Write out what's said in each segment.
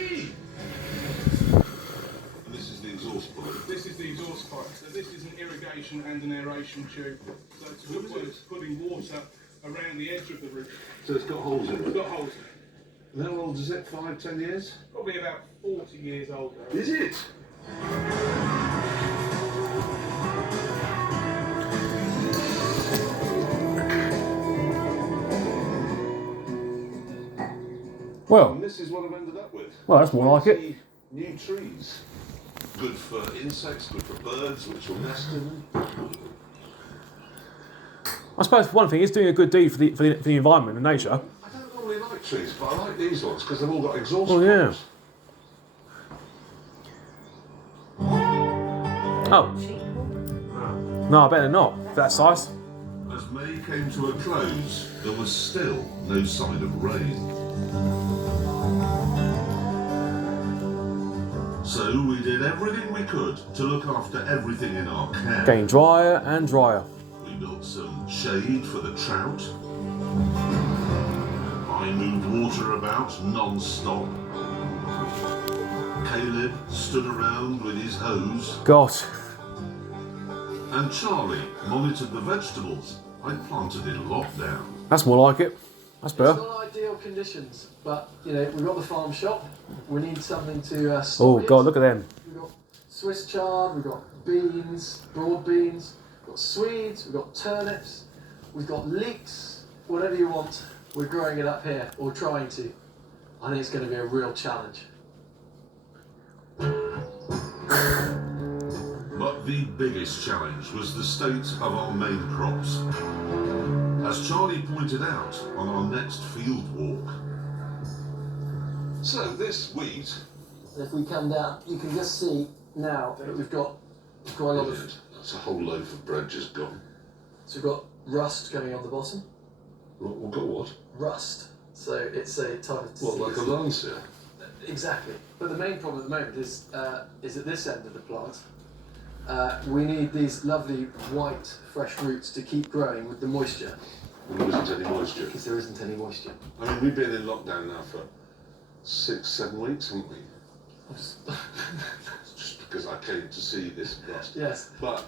This is the exhaust pipe. This is the exhaust pipe. So this is an irrigation and an aeration tube. So it's good for putting water around the edge of the roof. So it's got holes in it? It's got holes in it. And how old is it? 5, 10 years? Probably about 40 years old now. Is it? Well, And this is what I've ended up with. Well, that's more like it. New trees. Good for insects, good for birds, which will nest in them. I suppose one thing is doing a good deed for the environment and nature. I don't normally like trees, but I like these ones because they've all got exhaust Oh, yeah. pipes. Oh. No, I better not. That size. As May came to a close, there was still no sign of rain. So we did everything we could to look after everything in our care. Getting drier and drier. We built some shade for the trout. I moved water about non-stop. Caleb stood around with his hose. God. And Charlie monitored the vegetables I planted in lockdown. That's more like it. That's It's better. not ideal conditions, but we've got the farm shop. We need something to stock Oh, it. God, look at them. We've got Swiss chard, we've got beans, broad beans, we've got Swedes, we've got turnips, we've got leeks, whatever you want. We're growing it up here, or trying to. I think it's going to be a real challenge. But the biggest challenge was the state of our main crops. As Charlie pointed out on our next field walk. So this wheat... If we come down, you can just see now that we've got quite a lot of... That's a whole loaf of bread just gone. So we've got rust coming on the bottom. We've got what? Rust. So it's a type of disease. What, like a Lancia? Exactly. But the main problem at the moment is at this end of the plant. We need these lovely white fresh roots to keep growing with the moisture. And there isn't any moisture. Because there isn't any moisture. I mean, we've been in lockdown now for 6, 7 weeks, haven't we? Just because I came to see this rust. Yes. But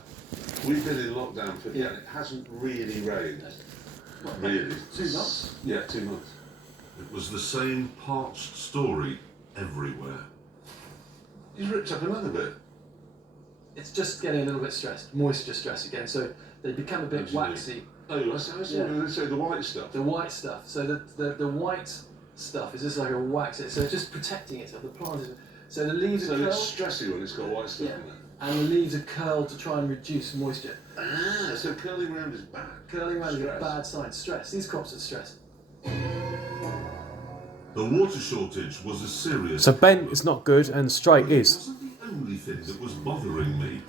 we've been in lockdown for, yeah, it hasn't really rained. Not really. 2 months. Yeah, 2 months. It was the same parched story everywhere. He's ripped up another bit. It's just getting a little bit stressed, moisture stress again. So they become a bit waxy. Oh, I see. Yeah. They say the white stuff. The white stuff. So the white stuff is just like a wax. So it's just protecting itself. The plant is. So the leaves are curled. So it's stressy when it's got white stuff in it. And the leaves are curled to try and reduce moisture. Ah, so curling around is bad. Curling around is a Stress. bad sign. Stress. These crops are stressed. The water shortage was a serious. So bent is not good and straight It is. wasn't the only thing that was bothering me.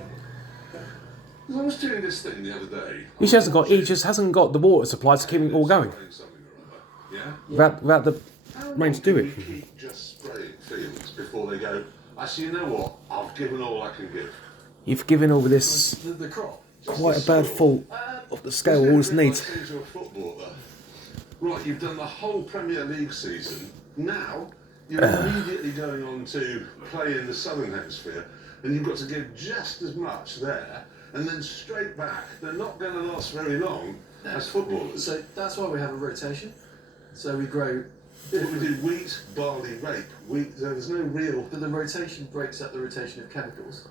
I was doing this thing the other day. He just hasn't got the water supply to keep it all going. Yeah? Without the rain to do We it. keep just spraying fields before they go, actually, you know what? I've given all I can give. You've given over this The crop. quite a bad fault of the scale all this needs. To a footballer. Right, you've done the whole Premier League season. Now you're immediately going on to play in the Southern Hemisphere, and you've got to give just as much there, and then straight back. They're not going to last very long as footballers. So that's why we have a rotation. So we grow. We do wheat, barley, rape. There's no real. But the rotation breaks up the rotation of chemicals.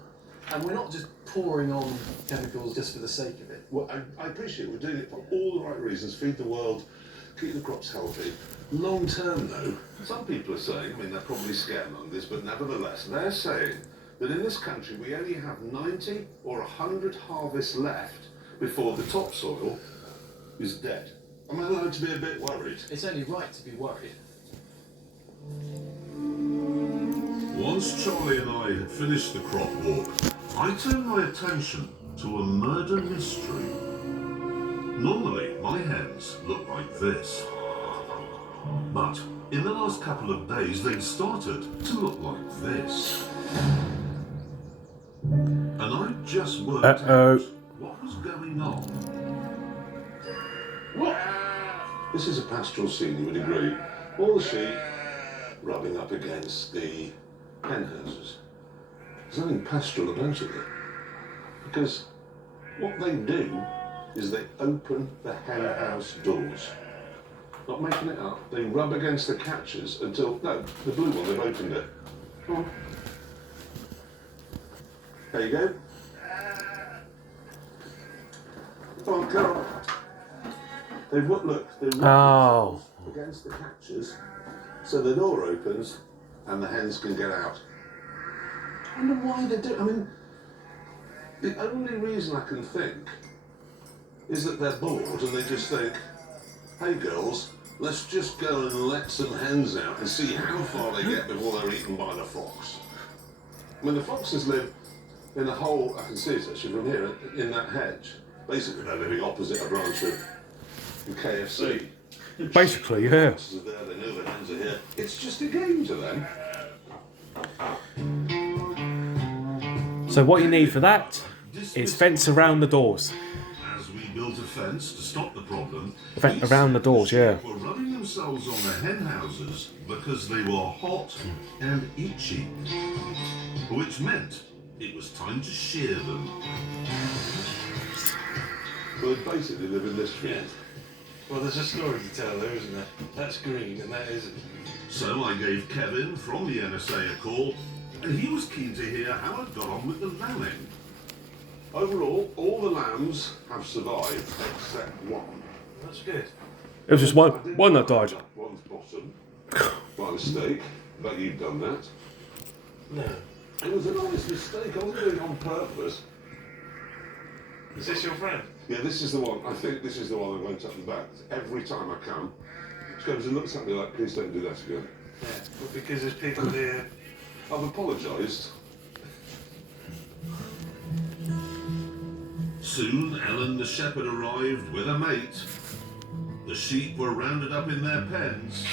And we're not just pouring on chemicals just for the sake of it. Well, I appreciate we're doing it for all the right reasons. Feed the world, keep the crops healthy. Long term, though, some people are saying, I mean, they're probably scaremongers, but nevertheless, they're saying that in this country we only have 90 or 100 harvests left before the topsoil is dead. Am I allowed to be a bit worried? It's only right to be worried. Once Charlie and I had finished the crop walk, I turned my attention to a murder mystery. Normally, my hens look like this. But in the last couple of days, they'd started to look like this. And I just worked out what was going on. What? This is a pastoral scene, you would agree. All the sheep, rubbing up against the hen houses. There's nothing pastoral about it, because what they do is they open the hen house doors. Not making it up. They rub against the catches until, no, the blue one, they've opened it. Come on. There you go. Come on, come on. They look, they rub against the catches so the door opens and the hens can get out. I wonder why they do. I mean, the only reason I can think is that they're bored and they just think, hey girls, let's just go and let some hens out and see how far they get before they're eaten by the fox. I mean, the foxes live in a hole, I can see it actually from here, in that hedge. Basically, they're living opposite a branch of KFC. Basically, yeah. The foxes are there, they know the hens are here. It's just a game to them. So what you need for that is fence around the doors. As we built a fence to stop the problem, Around the doors, yeah. were rubbing themselves on the hen houses because they were hot and itchy, which meant it was time to shear them. Well, they basically live in this field. Well, there's a story to tell there, isn't there? That's green and that isn't. So I gave Kevin from the NSA a call, and he was keen to hear how it got on with the lambing. Overall, all the lambs have survived except one. That's good. It was just one that died. One's bottom by mistake, but you've done that. No. It was an honest mistake. I wasn't doing it on purpose. Is this your friend? Yeah, this is the one. I think this is the one that went up the back. Every time I come, she comes and looks at me like, please don't do that again. Yeah. But because there's people here. I've apologised. Soon, Ellen the shepherd arrived with a mate. The sheep were rounded up in their pens.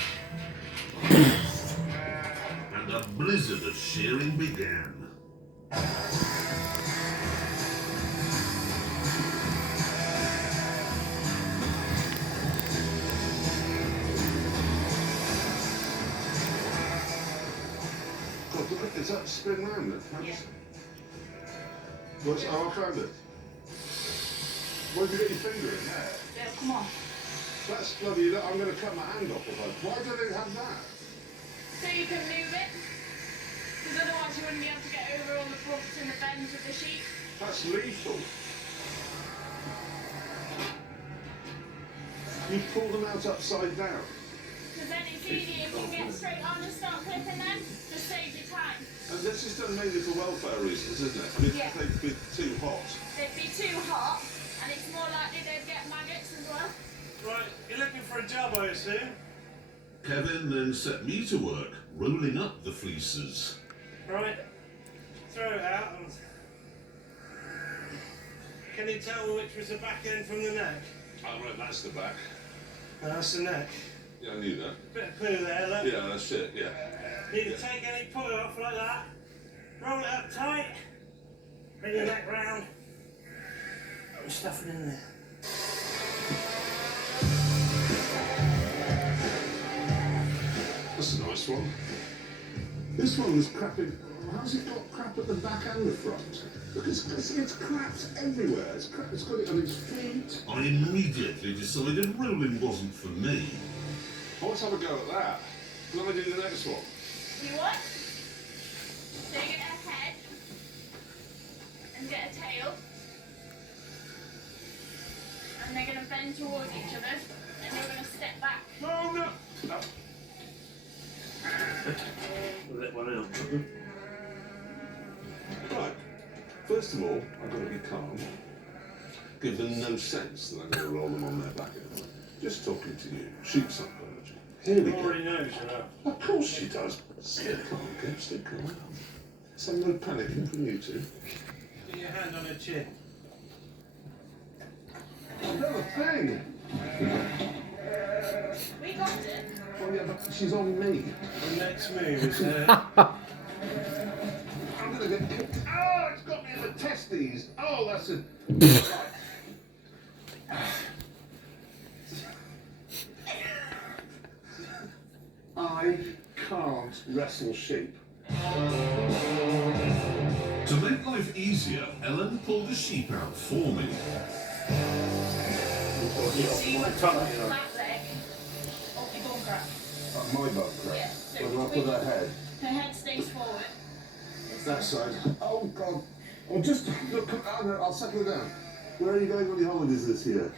And a blizzard of shearing began. God, look, is that spin round then? Yeah. What's, oh, I found it. Where did you get your finger in there? Yeah, come on. That's bloody, I'm going to cut my hand off if I... Why do they have that? So you can move it. Because otherwise you wouldn't be able to get over all the bumps and the bends with the sheep. That's lethal. You pull them out upside down. Because then it's easier if you can get straight on and start clipping them. Just saves you time. And this is done mainly for welfare reasons, isn't it? I mean, Yeah. they'd be too hot. They'd be too hot and it's more likely they'd get maggots as well. Right, you're looking for a job, I assume? Kevin then set me to work, rolling up the fleeces. Right. Throw it out and... Can you tell which was the back end from the neck? Oh, right, that's the back. No, that's the neck. Yeah, I knew that. Bit of poo there, look. Yeah, that's it, yeah. Need to take any poo off like that. Roll it up tight. Bring your neck round. Put stuff it in there. That's a nice one. This one was crapping. How's it got crap at the back and the front? Look, it's crapped everywhere. It's got it on its feet. I immediately decided rolling wasn't for me. Oh, let's have a go at that. Let me do the next one. You what? So you get a head and get a tail. And they're going to bend towards each other and you're going to step back. No, no. No. Let one out. Right. First of all, I've got to be calm. Give them no sense that I'm going to roll them on their back anyway. Just talking to you. Sheep psychology. Here we go. Already knows, you know. Of course she does. Stay calm, okay? Stay calm. Some no panicking from you two. Get your hand on her chin. Another thing. We got it. Oh yeah, but she's on me. The next move is I'm gonna get kicked. Oh, it's got me in the testes. Oh, that's a. I can't wrestle sheep. To make life easier, Ellen pulled a sheep out for me. So you want to put that leg up your bum crack. My butt crack. Yeah. So Where do I put her head? her head stays forward. That side. Oh God. Oh, just look. I'll settle it down. Where are you going on your holidays this year?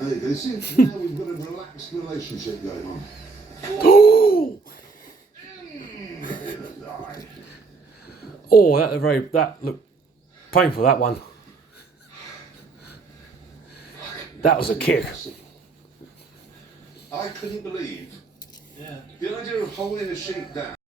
There you go. See, now we've got a relaxed relationship going on. Oh! Oh, that looked painful. That one. That was a kick. I couldn't believe the idea of holding a sheep down.